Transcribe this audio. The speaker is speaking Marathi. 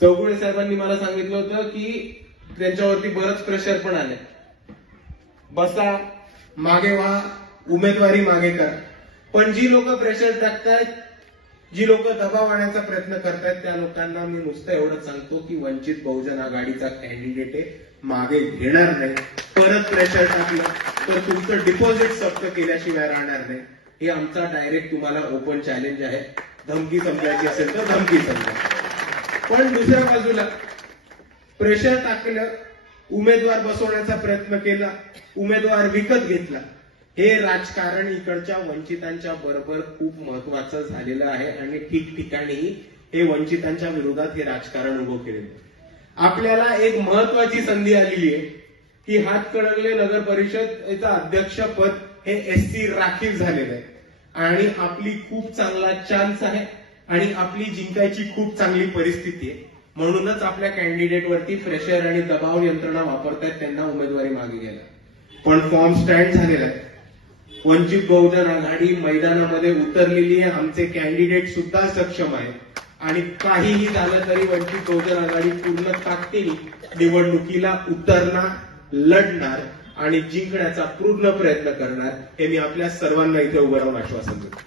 चौगुले साहेबांनी मला सांगितलं होतं की त्यांच्यावरती बरंच प्रेशर पण आलंय, बसा मागे व्हा, उमेदवारी मागे करा. पण जी लोक प्रेशर टाकतायत, जी लोक दबाव आणण्याचा प्रयत्न करतायत, त्या लोकांना मी नुसतं एवढंच सांगतो की वंचित बहुजन आघाडीचा कॅन्डिडेट आहे, मागे घेणार नाही. परत प्रेशर टाकलं तर तुमचं डिपॉझिट जप्त केल्याशिवाय राहणार नाही. हे आमचा डायरेक्ट तुम्हाला ओपन चॅलेंज आहे. धमकी समजायची असेल तर धमकी समजा. पण दुसऱ्या बाजूला प्रेशर टाकलं, उमेदवार बसवण्याचा प्रयत्न केला, उमेदवार विकत घेतला. हे राजकारण इकडच्या वंचितांच्या बरोबर खूप महत्वाचं झालेलं आहे आणि ठिकठिकाणी हे वंचितांच्या विरोधात हे राजकारण उभं केलेलं आहे. आपल्याला एक महत्वाची संधी आलेली आहे की हातकणंगले नगर परिषदेचं अध्यक्षपद हे एससी राखीव झालेलं आहे आणि आपली खूप चांगला चान्स आहे आणि आपली जिंकायची खूप चांगली परिस्थिती आहे. म्हणूनच आपल्या कॅन्डिडेटवरती प्रेशर आणि दबाव यंत्रणा वापरतायत त्यांना उमेदवारी मागे घ्यायला. पण फॉर्म स्टँड झालेला आहे. वंचित बहुजन आघाडी मैदानामध्ये उतरलेली आहे. आमचे कॅन्डिडेट सुद्धा सक्षम आहेत आणि काहीही झालं तरी वंचित बहुजन आघाडी पूर्ण ताकदीने निवडणुकीला उतरणार, लढणार आणि जिंकण्याचा पूर्ण प्रयत्न करणार. हे मी आपल्या सर्वांना इथे उभं राहून आश्वासन देतो.